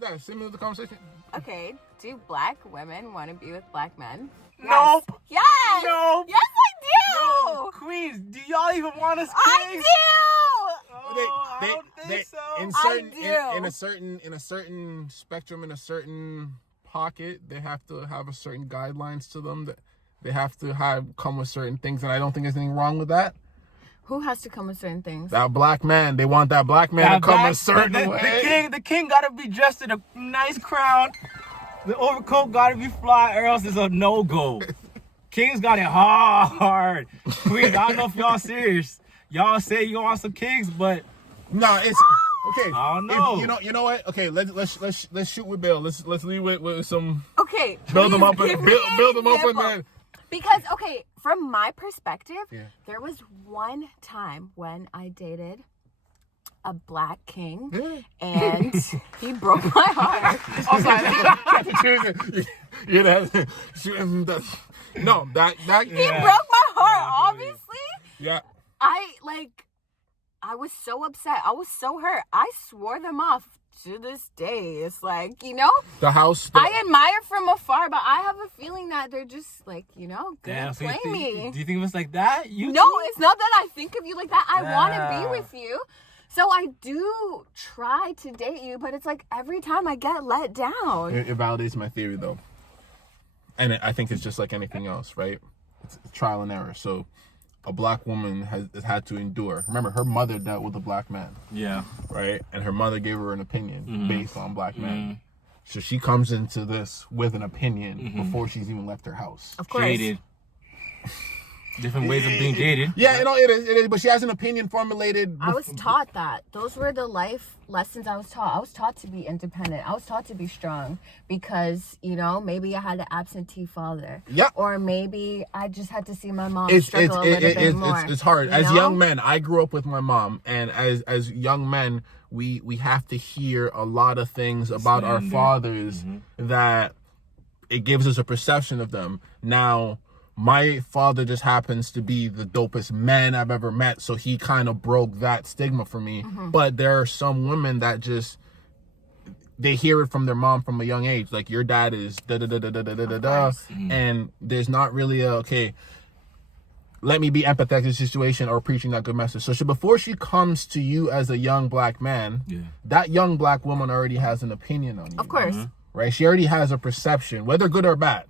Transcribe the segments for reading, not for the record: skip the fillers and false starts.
with that. Similar to the conversation. Okay, do black women want to be with black men? Nope. Yes. Nope. Yes, I do. No, Queens, do y'all even want us kings? I do. Oh, I don't think so. In a certain spectrum, in a certain pocket, they have to have a certain guidelines to them. That they have to come with certain things, and I don't think there's anything wrong with that. Who has to come with certain things? That black man. They want that black man to come a certain way. The king gotta be dressed in a nice crown. The overcoat gotta be fly, or else it's a no-go. Kings got it hard. Queens, I don't know if y'all serious. Y'all say you want some kings, but no, it's okay. I don't know. You know what? Okay, let's shoot with Bill. Let's leave with some. Okay. Build them up and build them up and then. Because okay, from my perspective, there was one time when I dated a black king, and he broke my heart. I'm sorry. No, that he broke my heart. Obviously. Yeah. I was so upset. I was so hurt. I swore them off. To this day, it's like, the house. I admire from afar, but I have a feeling that they're just like, gonna play me. Do you think it was like that? No, it's not that I think of you like that. I want to be with you. So I do try to date you, but it's like every time I get let down. It validates my theory, though. And I think it's just like anything else, right? It's trial and error. So a black woman has had to endure. Remember, her mother dealt with a black man. Yeah. Right? And her mother gave her an opinion based on black men. So she comes into this with an opinion before she's even left her house. Of course. Jaded. Different ways of being jaded. Yeah, it is. But she has an opinion formulated. I was taught that. Those were the life lessons I was taught. I was taught to be independent. I was taught to be strong because, maybe I had an absentee father. Yeah. Or maybe I just had to see my mom struggle a little bit more. It's hard. As young men, I grew up with my mom. And as young men, we have to hear a lot of things about our fathers that it gives us a perception of them. Now, my father just happens to be the dopest man I've ever met, so he kind of broke that stigma for me. But there are some women that just, they hear it from their mom from a young age, like your dad is da-da-da-da-da-da-da-da, and there's not really let me be empathetic to the situation or preaching that good message. So before she comes to you as a young black man, that young black woman already has an opinion on you. Of course. Right? She already has a perception, whether good or bad.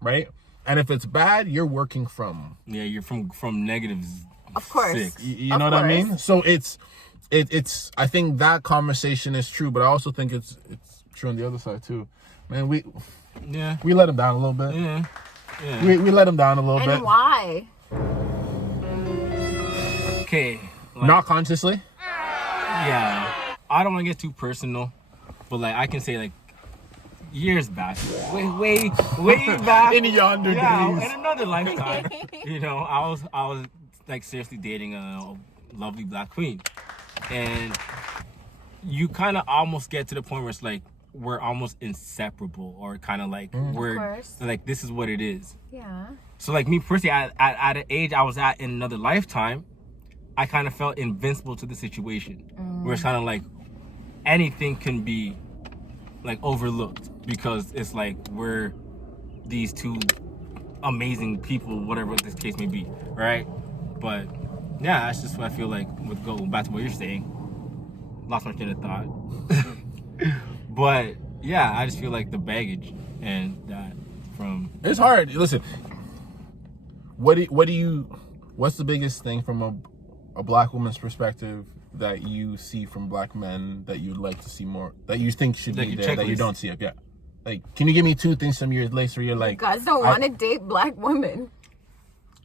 Right? And if it's bad, you're working from. Yeah, you're from negatives. Of course. 6. You know what I mean? So it's. I think that conversation is true, but I also think it's true on the other side too. Man, we let him down a little bit. Yeah. We let him down a little bit. And why? Okay. Not consciously. Yeah. I don't want to get too personal, but I can say years back, way back in yonder days, in another lifetime, I was seriously dating a lovely black queen, and you kind of almost get to the point where it's we're almost inseparable, or kind of we're this is what it is. Yeah. So me personally, at an age I was at in another lifetime, I kind of felt invincible to the situation, where it's kind of anything can be overlooked, because it's we're these two amazing people, whatever this case may be, right? But yeah, that's just what I feel with going back to what you're saying. Lost my train of thought. But yeah, I just feel the baggage and that from. It's hard. Listen, what's the biggest thing from a black woman's perspective that you see from black men that you'd like to see more, that you think should be there, that you don't see it? Yeah. Can you give me 2 things from your list where you're you guys don't want to date black women?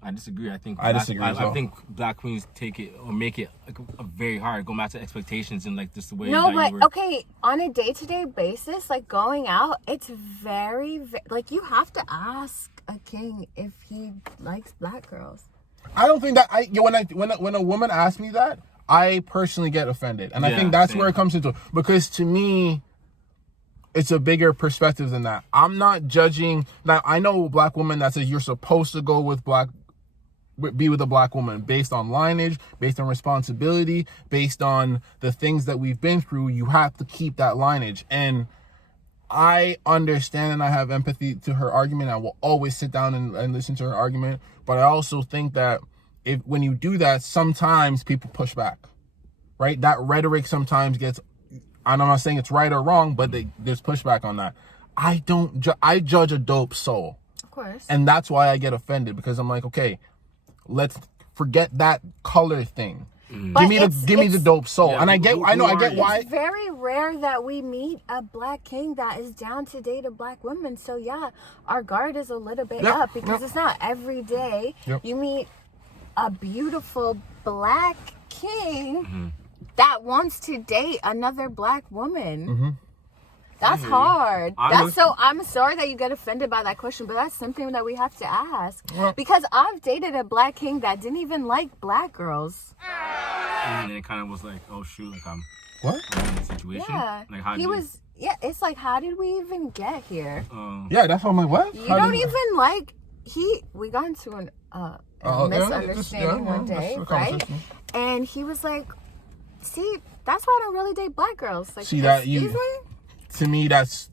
I disagree. I disagree as well. I think black queens take it or make it a very hard, go back to expectations and just the way. No, but okay, on a day-to-day basis, going out, it's very, you have to ask a king if he likes black girls. I don't think that when a woman asks me that, I personally get offended, and I think that's where it comes into, because to me, it's a bigger perspective than that. I'm not judging. Now, I know black women that says you're supposed to go with black be with a black woman based on lineage, based on responsibility, based on the things that we've been through. You have to keep that lineage. And I understand and I have empathy to her argument. I will always sit down and listen to her argument. But I also think that when you do that, sometimes people push back, right? That rhetoric sometimes gets, and I'm not saying it's right or wrong, but there's pushback on that. I judge a dope soul. Of course. And that's why I get offended, because I'm like, okay, let's forget that color thing. Give me the dope soul. Yeah, and I get why. It's very rare that we meet a black king that is down to date a black woman. So yeah, our guard is a little bit up, because it's not every day you meet a beautiful black king that wants to date another black woman. That's hard. I'm sorry that you get offended by that question, but that's something that we have to ask. Because I've dated a black king that didn't even like black girls. And it kind of was like, oh shoot, like I'm in a situation. Yeah. Like how it's like, how did we even get here? Yeah, that's what I'm like, what? You don't even like, we got into a misunderstanding one day, right? And he was like, see, that's why I don't really date black girls. Like, see that you... To me, that's,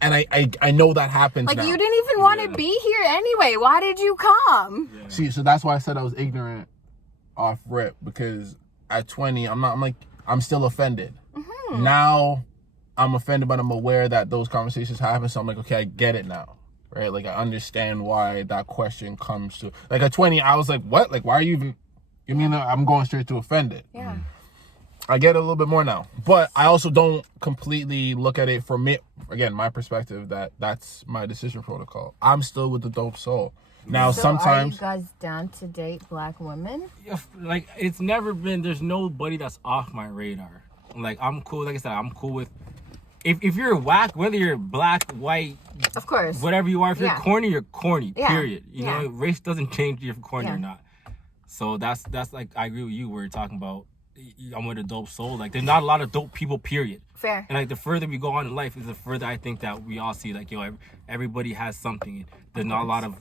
and I know that happens. Like, now. You didn't even want to be here anyway. Why did you come? Yeah. See, so that's why I said I was ignorant off rip, because at 20, I'm still offended. Now I'm offended, but I'm aware that those conversations happen. So I'm like, okay, I get it now, right? Like, I understand why that question comes to. Like, at 20, I was like, what? Like, why are you even? You mean I'm going straight to offended? Yeah. I get it a little bit more now, but I also don't completely look at it from my perspective, that's my decision protocol. I'm still with the dope soul. Now, so sometimes... are you guys down to date black women? Like, it's never been, there's nobody that's off my radar. Like, I'm cool, like I said, I'm cool with, if you're whack, whether you're black, white, of course, whatever you are, if you're corny, period. You know, race doesn't change if you're corny or not. So that's like, I agree with you, we're talking about, I'm with a dope soul. Like, there's not a lot of dope people, period. Fair. And like, the further we go on in life, is the further I think that we all see, like, everybody has something. There's not a lot of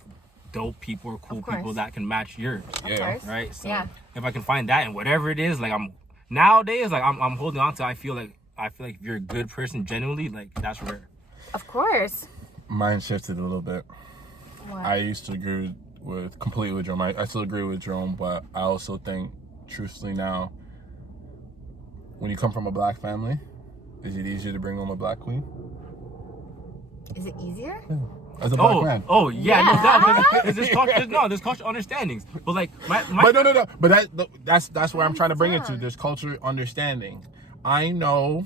dope people or cool people that can match yours. Right? So if I can find that, and whatever it is, like, nowadays, like, I'm holding on to, I feel like if you're a good person, genuinely, like, that's rare. Of course. Mine shifted a little bit. What? I used to agree completely with Jerome. I still agree with Jerome, but I also think, truthfully now, when you come from a black family, is it easier to bring home a black queen? Is it easier? Yeah. As a black man. Oh, yeah. No doubt. There's cultural understandings. But like, But no. But that's where I'm trying to bring it to. There's cultural understanding. I know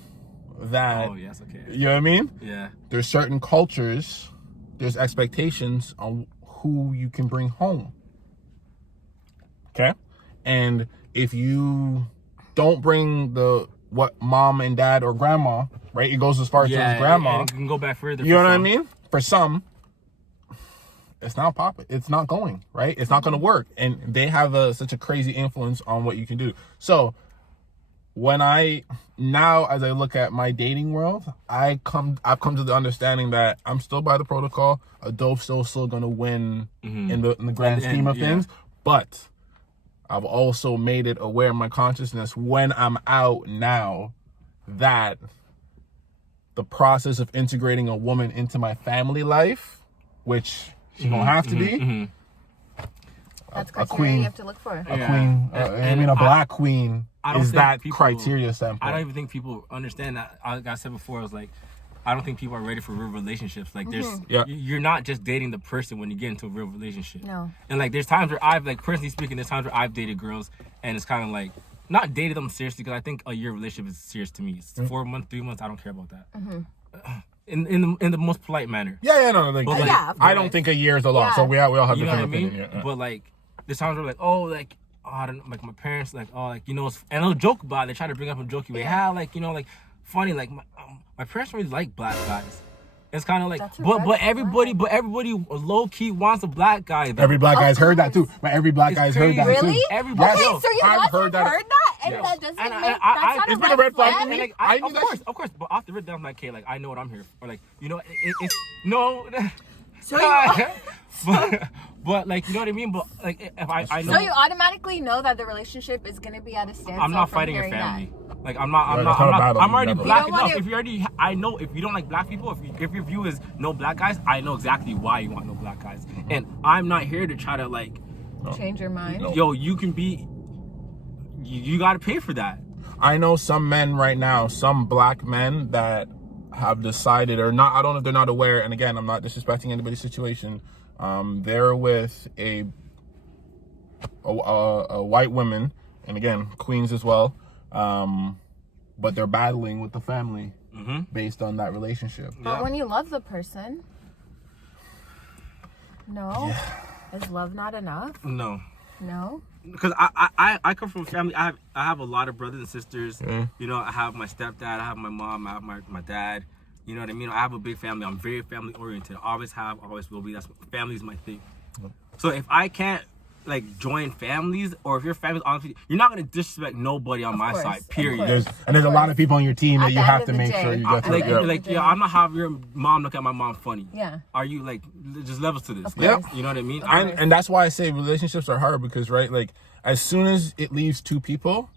that. Oh, yes, okay. You know what I mean? Yeah. There's certain cultures, there's expectations on who you can bring home. Okay? And if you don't bring what mom and dad or grandma, right? It goes as far as grandma. And it can go back further. You know what I mean? For some, it's not popping. It's not going, right? It's not going to work. And they have such a crazy influence on what you can do. So as I look at my dating world, I've come to the understanding that I'm still by the protocol. A dope still going to win in the grand scheme of things. But I've also made it aware of my consciousness when I'm out now that the process of integrating a woman into my family life, which she don't have to be, that's criteria you have to look for. A queen, a black queen is that criteria standpoint. I don't even think people understand that. Like I said before, I was like, I don't think people are ready for real relationships. Like, you're not just dating the person when you get into a real relationship. No. And like, there's times where personally speaking, there's times where I've dated girls, and it's kind of like, not dated them seriously, because I think a year relationship is serious to me. It's 4 months, 3 months, I don't care about that. In the most polite manner. I don't think a year is a lot. So we all have different opinions. Yeah. But like, there's times where like, I don't know, like my parents, like, and they'll joke about it. They try to bring up a jokey way. Funny, like my parents really like black guys. It's kind of like, but everybody low key wants a black guy. Though. Every black guy's heard that too. But every black guy's heard that too. Really? Everybody. Okay, so you guys heard that? And that doesn't make it's been a red flag for me. Of course. But off the rip, I'm like, okay, like I know what I'm here for. Like, it's no. So you, but like, you know what I mean? But like, if I know, so you automatically know that the relationship is gonna be at a standstill. I'm not from fighting your hearing family. that. Like I'm already Never. black You don't want enough. to- If you already, I know if you don't like black people, if your view is no black guys, I know exactly why you want no black guys. And I'm not here to try to like, Change your mind. No. yo, you can be, you got to pay for that. I know some men right now, some black men that have decided or not, I don't know if they're not aware, and again, I'm not disrespecting anybody's situation. They're with a white woman, and again, queens as well, but they're battling with the family based on that relationship. But when you love the person, no, is love not enough? No. No. Because I come from a family. I have a lot of brothers and sisters. Yeah. You know, I have my stepdad, I have my mom, I have my dad. You know what I mean? I have a big family. I'm very family oriented. Always have, always will be. That's family's my thing. So if I can't like join families, or if your family's honestly, you're not gonna disrespect nobody on my side. Period. There's a lot of people on your team that At you the have end to of the make day. sure you get Like, to. like, yeah, I'm not having your mom look at my mom funny. Yeah. Are you like, just levels to this? Of Yep. course. You know what I mean? And that's why I say relationships are hard, because right, like as soon as it leaves two people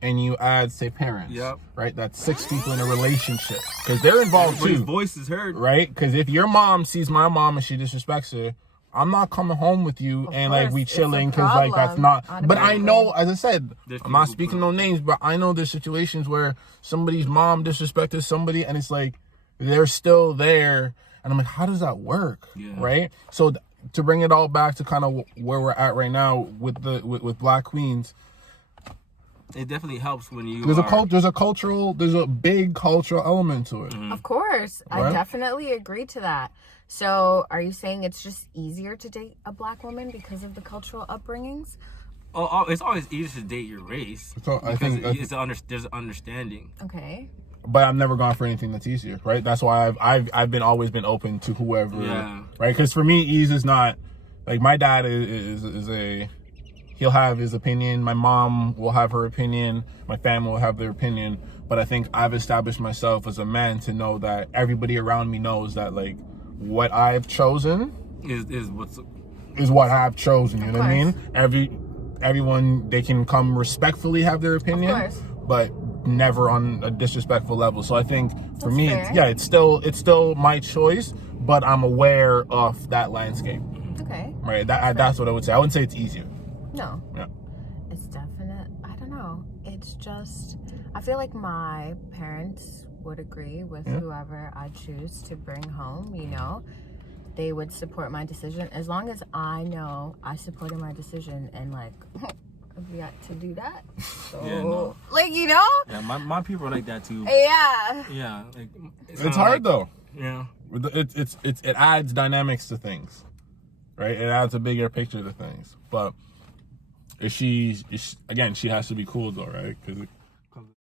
and you add, say, parents, Yep. right, that's 6 people in a relationship, because they're involved Everybody's too, voice is heard. right? Because if your mom sees my mom and she disrespects her, I'm not coming home with you Of and like course, we it's a chilling, because like that's problem, not. But I know, as I said, There's I'm not people who speaking put no names, but I know there's situations where somebody's mom disrespected somebody, and it's like they're still there, and I'm like, how does that work? Yeah. Right? So to bring it all back to kind of where we're at right now with the with Black Queens, It definitely helps when you. there's a big cultural element to it. Of course. I Right? definitely agree to that. So are you saying it's just easier to date a black woman because of the cultural upbringings? Oh, it's always easier to date your race. So I because think there's an understanding. Okay. but I've never gone for anything that's easier, right? That's why I've been always been open to whoever, Yeah. right? Because for me, ease is not like my dad is a he'll have his opinion. My mom will have her opinion. My family will have their opinion. But I think I've established myself as a man to know that everybody around me knows that like what I've chosen Is what's is what I've chosen. You Of know what I course. mean? Everyone, they can come respectfully have their opinion, course. but never on a disrespectful level. So I think for That's me, fair. it's still my choice, but I'm aware of that landscape. Okay. Right? That's what I would say. I wouldn't say it's easier. No. Yeah. It's definite. I don't know. It's just, I feel like my parents would agree with whoever I choose to bring home, you know. They would support my decision as long as I know I supported my decision, and like I've yet to do that. So Yeah, no. like, you know? Yeah, my people are like that too. Yeah. Yeah, like, It's hard though. Yeah. It adds dynamics to things, right? It adds a bigger picture to things. But if she has to be cool though, right? Because